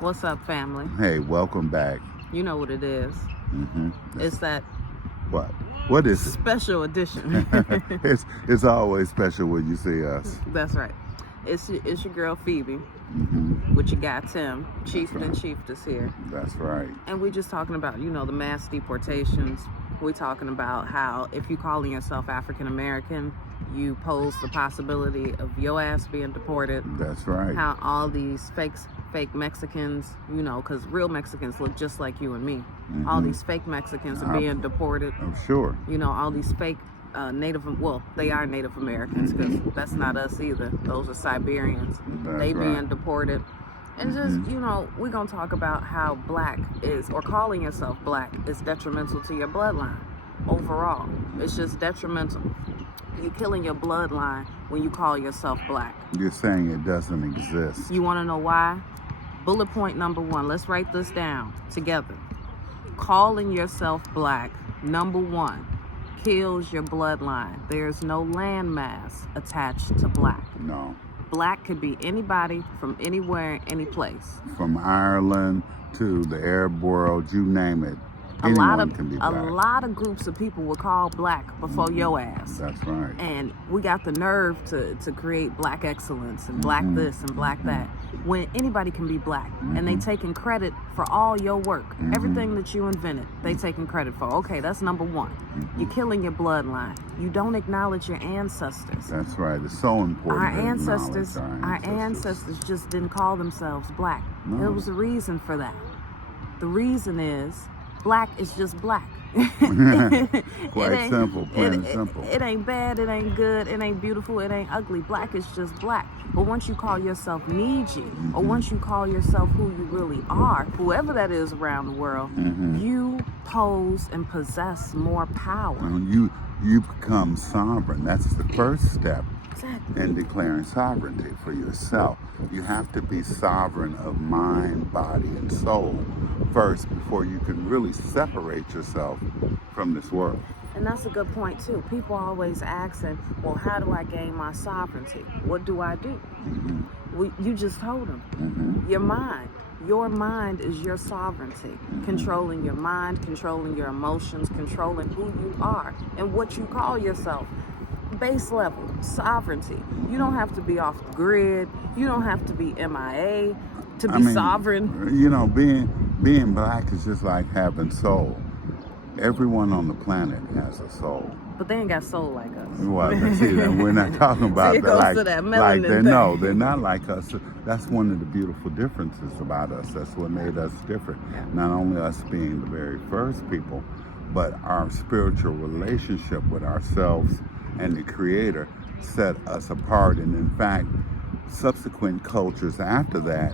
What's up, family? Hey, welcome back. You know what it is. It's that What? What is it? special edition. It's always special when you see us. That's right. It's your girl Phoebe with your guy Tim. Chieftain Chieftess here. That's right. And we're just talking about, the mass deportations. We're talking about how if you're calling yourself African American, you pose the possibility of your ass being deported. That's right. How all these fake Mexicans, because real Mexicans look just like you and me. All these fake Mexicans are being deported. I'm sure. All these fake they are Native Americans, because that's not us either. Those are Siberians. They being deported. And just, we're going to talk about how black is, or calling yourself black, is detrimental to your bloodline overall. It's just detrimental. You're killing your bloodline when you call yourself black. You're saying it doesn't exist. You want to know why? Bullet point number 1. Let's write this down together. Calling yourself black, number 1, kills your bloodline. There's no landmass attached to black. No. Black could be anybody from anywhere, any place. From Ireland to the Arab world, you name it. A Anyone lot of groups of people were called black before your ass. That's right. And we got the nerve to create black excellence and black this and black that. When anybody can be black, and they taking credit for all your work, everything that you invented, they taking credit for. Okay, that's number 1. You're killing your bloodline. You don't acknowledge your ancestors. That's right. It's so important. Our ancestors just didn't call themselves black. No. There was a reason for that. The reason is black is just black. Quite simple, plain and simple. It ain't bad, it ain't good, it ain't beautiful, it ain't ugly. Black is just black. But once you call yourself Niji, or once you call yourself who you really are, whoever that is around the world, you pose and possess more power. You become sovereign. That's the first step. Exactly. In declaring sovereignty for yourself. You have to be sovereign of mind, body, and soul first before you can really separate yourself from this world. And that's a good point too. People are always asking, well, how do I gain my sovereignty? What do I do? You just told them. Your mind. Your mind is your sovereignty. Controlling your mind, controlling your emotions, controlling who you are and what you call yourself. Base level sovereignty. You don't have to be off the grid. You don't have to be MIA to be sovereign. Being black is just like having soul. Everyone on the planet has a soul. But they ain't got soul like us. Well, see, we're not talking about see, it goes to that melanin thing. No, they're not like us. That's one of the beautiful differences about us. That's what made us different. Not only us being the very first people, but our spiritual relationship with ourselves and the Creator set us apart. And in fact, subsequent cultures after that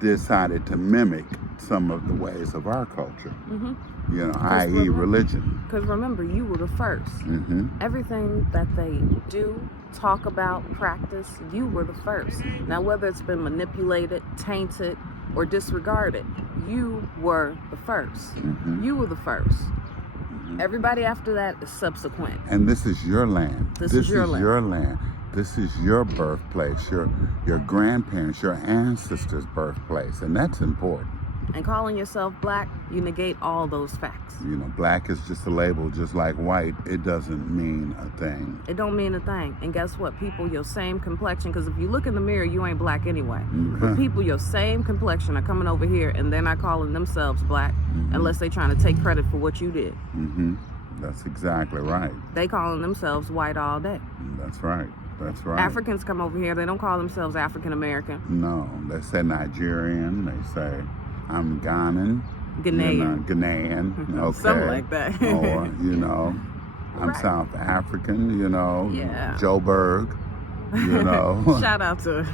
decided to mimic some of the ways of our culture, i.e. religion. Because remember, you were the first. Everything that they do, talk about, practice, you were the first. Now, whether it's been manipulated, tainted, or disregarded, you were the first. You were the first. Everybody after that is subsequent. And this is your land. This is your land. This is your birthplace, your grandparents, your ancestors' birthplace, and that's important. And calling yourself black, you negate all those facts. Black is just a label, just like white. It doesn't mean a thing. It don't mean a thing. And guess what? People your same complexion, because if you look in the mirror, you ain't black anyway. But people your same complexion are coming over here, and they're not calling themselves black unless they're trying to take credit for what you did. That's exactly right. They calling themselves white all day. That's right. That's right. Africans come over here, they don't call themselves African American. No, they say Nigerian. They say I'm Ghanaian. Ghanaian. Okay. Something like that. Or, I'm South African, Yeah. Joburg, Shout out to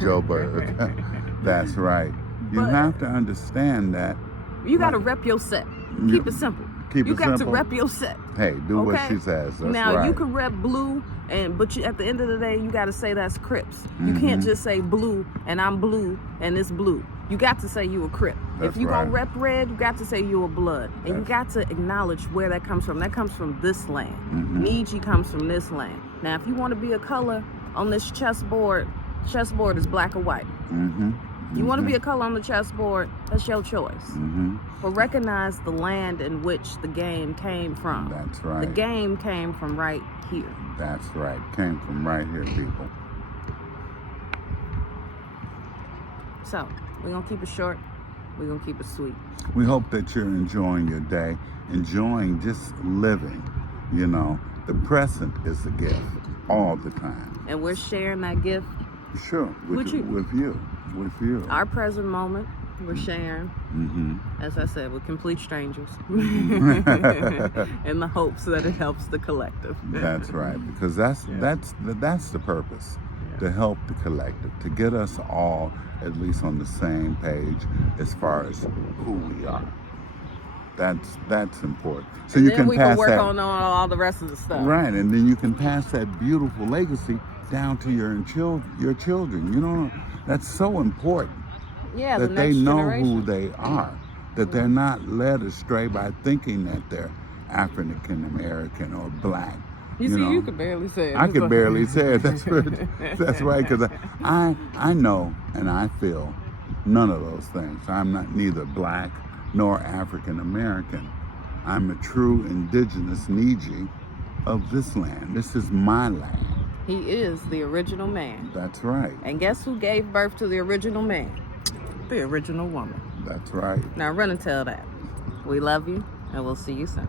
Joburg. That's right. You have to understand that. You got to rep your set. Keep it simple. You got to rep your set. Hey, do what she says. That's now right. You can rep blue, but at the end of the day, you got to say that's Crips. You can't just say blue and I'm blue and it's blue. You got to say you a Crip. If you gonna rep red, you got to say you a blood, and you got to acknowledge where that comes from. That comes from this land. Niji comes from this land. Now, if you want to be a color on this chessboard is black or white. You want to be a color on the chessboard? That's your choice. Mm-hmm. But recognize the land in which the game came from. That's right. The game came from right here. That's right. Came from right here, people. So, we're going to keep it short. We're going to keep it sweet. We hope that you're enjoying your day, enjoying just living. You know, the present is a gift all the time. And we're sharing that gift. Sure. With you. Our present moment, we're sharing, as I said, with complete strangers. In the hopes that it helps the collective. That's right. Because that's the purpose. Yeah. To help the collective. To get us all at least on the same page as far as who we are. That's important. So and you then can we pass can work that, on all the rest of the stuff. Right, and then you can pass that beautiful legacy down to your children. You know, that's so important. Yeah, that the they next know generation. who they are. That they're not led astray by thinking that they're African American or black. You see, you could barely say it. I could barely say it. That's right. Because I know and I feel none of those things. I'm not neither black nor African American. I'm a true indigenous Niji of this land. This is my land. He is the original man. That's right. And guess who gave birth to the original man? The original woman. That's right. Now run and tell that. We love you, and we'll see you soon.